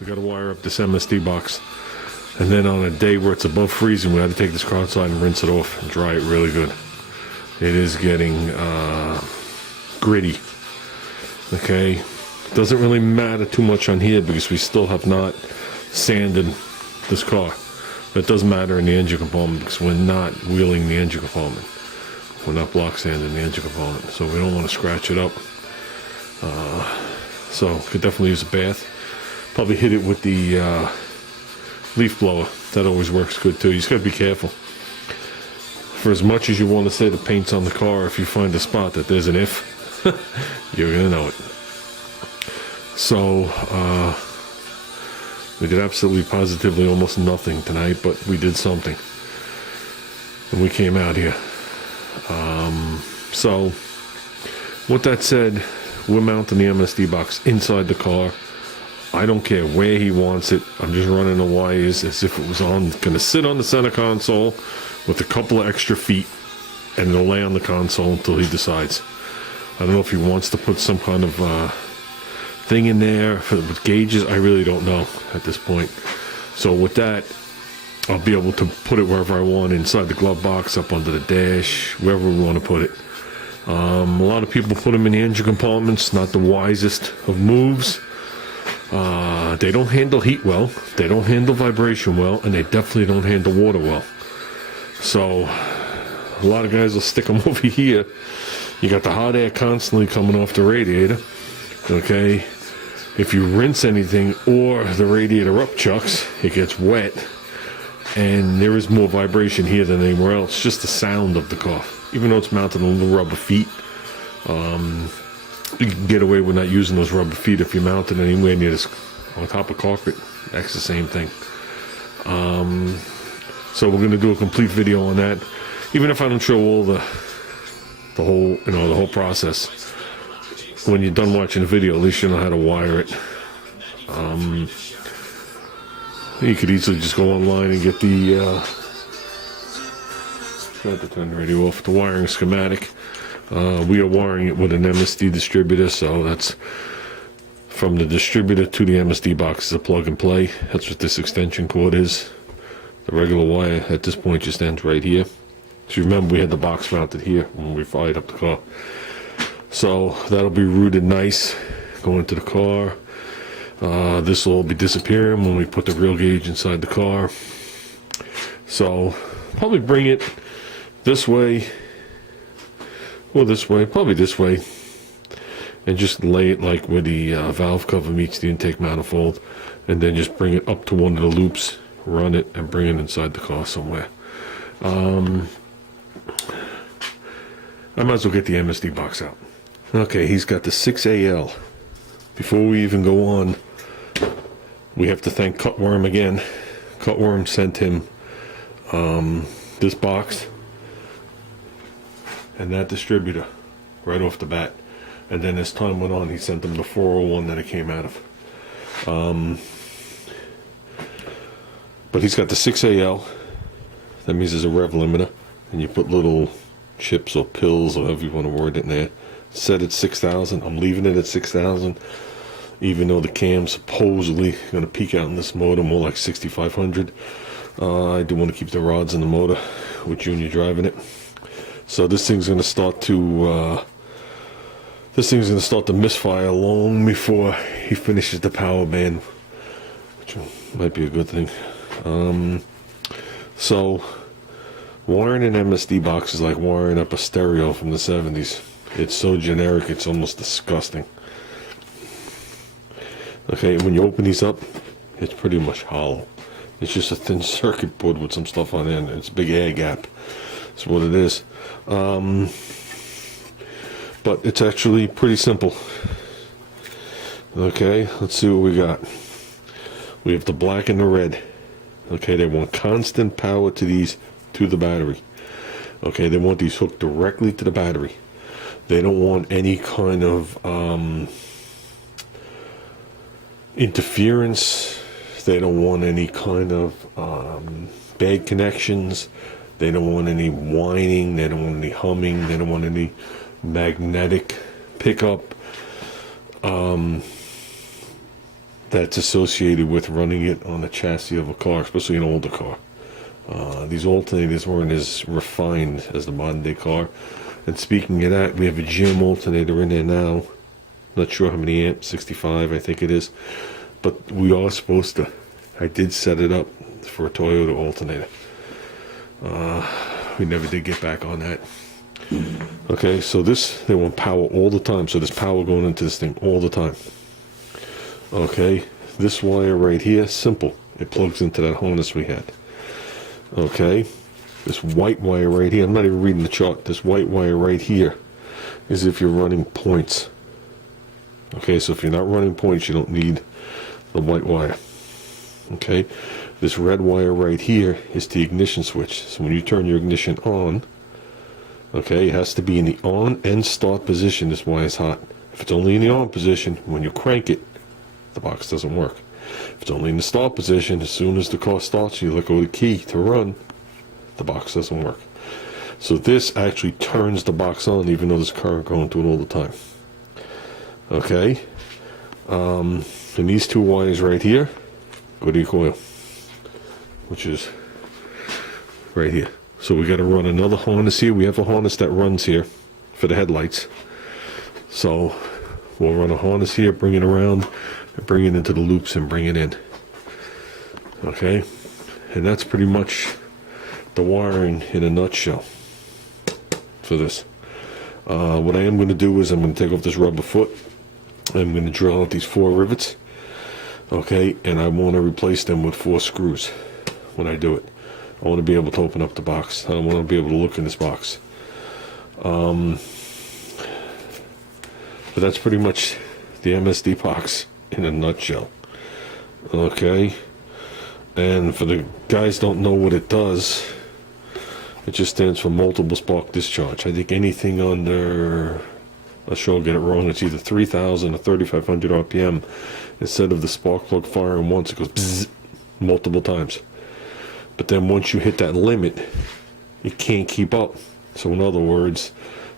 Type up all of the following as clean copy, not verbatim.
We got to wire up this MSD box. And then on a day where it's above freezing, we had to take this car outside and rinse it off and dry it really good. It is getting gritty. Okay, doesn't really matter too much on here because we still have not sanded this car. But it does matter in the engine compartment because we're not wheeling the engine compartment. We're not block sanding the engine compartment, so we don't want to scratch it up. So could definitely use a bath. Probably hit it with the leaf blower. That always works good too. You just got to be careful. For as much as you want to say the paint's on the car, if you find a spot that there's an if, you're gonna know it. So we did absolutely positively almost nothing tonight, but we did something, and we came out here. So with that said, we're mounting the MSD box inside the car. I don't care where he wants it. I'm just running the wires as if it was gonna sit on the center console with a couple of extra feet, and it'll lay on the console until he decides. I don't know if he wants to put some kind of thing in there with gauges. I really don't know at this point. So with that, I'll be able to put it wherever I want, inside the glove box, up under the dash, wherever we want to put it. A lot of people put them in the engine compartments. Not the wisest of moves. They don't handle heat well, they don't handle vibration well, and they definitely don't handle water well. So a lot of guys will stick them over here. You got the hot air constantly coming off the radiator. Okay, if you rinse anything or the radiator upchucks, it gets wet, and there is more vibration here than anywhere else. Just the sound of the car, even though it's mounted on little rubber feet. You can get away with not using those rubber feet if you mount it anywhere near this on top of carpet. That's the same thing. So we're going to do a complete video on that, even if I don't show all the whole process. When you're done watching the video, at least you know how to wire it. You could easily just go online and get the try to turn the radio off, the wiring schematic. We are wiring it with an MSD distributor, so that's from the distributor to the MSD box is a plug and play. That's what this extension cord is. The regular wire at this point just ends right here. So remember, we had the box mounted here when we fired up the car. So that'll be routed nice going to the car. This will all be disappearing when we put the real gauge inside the car. So probably bring it this way or this way, probably this way, and just lay it like where the valve cover meets the intake manifold, and then just bring it up to one of the loops, run it, and bring it inside the car somewhere. I might as well get the MSD box out. Okay, he's got the 6AL. Before we even go on, we have to thank Cutworm again. Cutworm sent him this box and that distributor right off the bat. And then as time went on, he sent them the 401 that it came out of. But he's got the 6AL. That means there's a rev limiter. And you put little chips or pills, or however you want to word it in there. Set at 6,000. I'm leaving it at 6,000. Even though the cam's supposedly going to peak out in this motor more like 6,500. I do want to keep the rods in the motor with Junior driving it. So this thing's going to start to misfire long before he finishes the power band, which might be a good thing. So wiring an MSD box is like wiring up a stereo from the 70s. It's so generic, it's almost disgusting. Okay, when you open these up, it's pretty much hollow. It's just a thin circuit board with some stuff on it. It's a big air gap. That's what it is. But it's actually pretty simple. Okay, let's see what we got. We have the black and the red. Okay, they want constant power to the battery. Okay, they want these hooked directly to the battery. They don't want any kind of interference. They don't want any kind of bad connections. They don't want any whining. They don't want any humming. They don't want any magnetic pickup. that's associated with running it on the chassis of a car, especially an older car. These alternators weren't as refined as the modern day car. And speaking of that, we have a GM alternator in there now. Not sure how many amps, 65 I think it is. But we are supposed to, I did set it up for a Toyota alternator. We never did get back on that. Okay, so this, they want power all the time. So there's power going into this thing all the time. Okay, this wire right here, simple. It plugs into that harness we had. Okay, this white wire right here, I'm not even reading the chart. This white wire right here is if you're running points. Okay, so if you're not running points, you don't need the white wire. Okay, this red wire right here is the ignition switch. So when you turn your ignition on, okay, it has to be in the on and start position. This wire is hot. If it's only in the on position, when you crank it, the box doesn't work. If it's only in the start position, as soon as the car starts, you let go of the key to run, the box doesn't work. So this actually turns the box on even though there's current going through it all the time. Okay, and these two wires right here go to your coil, which is right here. So we got to run another harness here. We have a harness that runs here for the headlights. So we'll run a harness here, bring it around, and bring it into the loops and bring it in. Okay, and that's pretty much the wiring in a nutshell for this. What I am going to do is I'm going to take off this rubber foot. I'm going to drill out these 4 rivets. Okay, and I want to replace them with 4 screws when I do it. I want to be able to open up the box. I want to be able to look in this box. But that's pretty much the MSD box in a nutshell. Okay, and for the guys don't know what it does, it just stands for multiple spark discharge. I think anything under, I'm sure I'll get it wrong, it's either 3,000 or 3,500 RPM. Instead of the spark plug firing once, it goes bzzz, multiple times. But then once you hit that limit, it can't keep up. So in other words,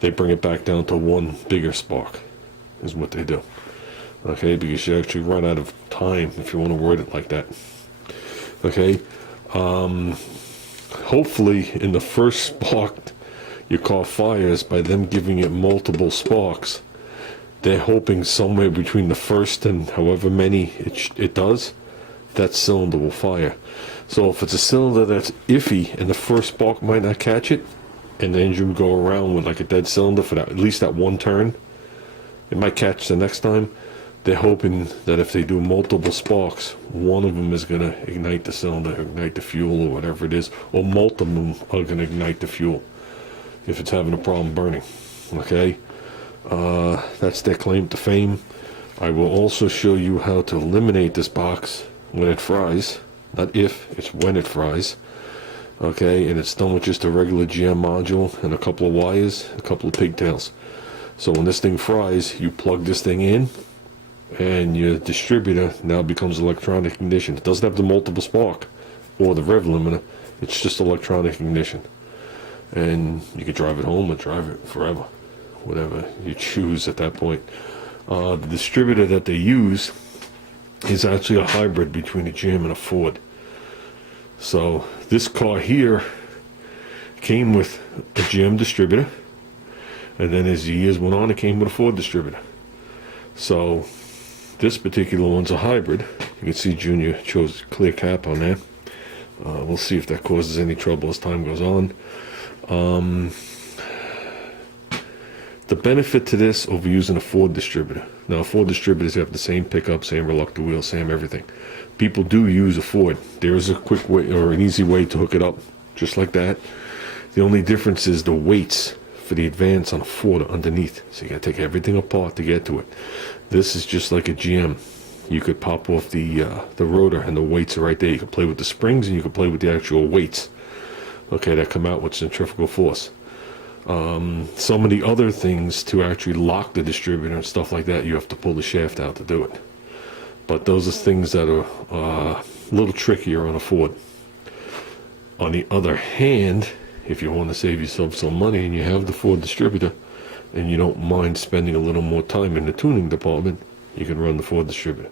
they bring it back down to one bigger spark, is what they do. Okay, because you actually run out of time, if you want to word it like that. Okay, hopefully in the first spark your car fires, by them giving it multiple sparks, they're hoping somewhere between the first and however many it does, that cylinder will fire. So if it's a cylinder that's iffy and the first spark might not catch it, and the engine will go around with like a dead cylinder for that, at least that one turn, it might catch the next time. They're hoping that if they do multiple sparks, one of them is going to ignite the cylinder, ignite the fuel or whatever it is, or multiple of them are going to ignite the fuel if it's having a problem burning. Okay, that's their claim to fame. I will also show you how to eliminate this box when it fries. Not if, it's when it fries. Okay, and it's done with just a regular GM module and a couple of wires, a couple of pigtails. So when this thing fries, you plug this thing in, and your distributor now becomes electronic ignition. It doesn't have the multiple spark or the rev limiter. It's just electronic ignition. And you can drive it home or drive it forever, whatever you choose at that point. The distributor that they use is actually a hybrid between a GM and a Ford. So this car here came with a GM distributor, and then as the years went on, it came with a Ford distributor. So this particular one's a hybrid. You can see Junior chose clear cap on there. We'll see if that causes any trouble as time goes on. The benefit to this over using a Ford distributor. Now, Ford distributors have the same pickup, same reluctant wheel, same everything. People do use a Ford. There is a quick way or an easy way to hook it up, just like that. The only difference is the weights for the Advance on a Ford are underneath. So you gotta take everything apart to get to it. This is just like a GM. You could pop off the rotor and the weights are right there. You can play with the springs and you can play with the actual weights. Okay, that come out with centrifugal force. Some of the other things to actually lock the distributor and stuff like that, you have to pull the shaft out to do it. But those are things that are a little trickier on a Ford. On the other hand, if you want to save yourself some money and you have the Ford distributor and you don't mind spending a little more time in the tuning department, you can run the Ford distributor.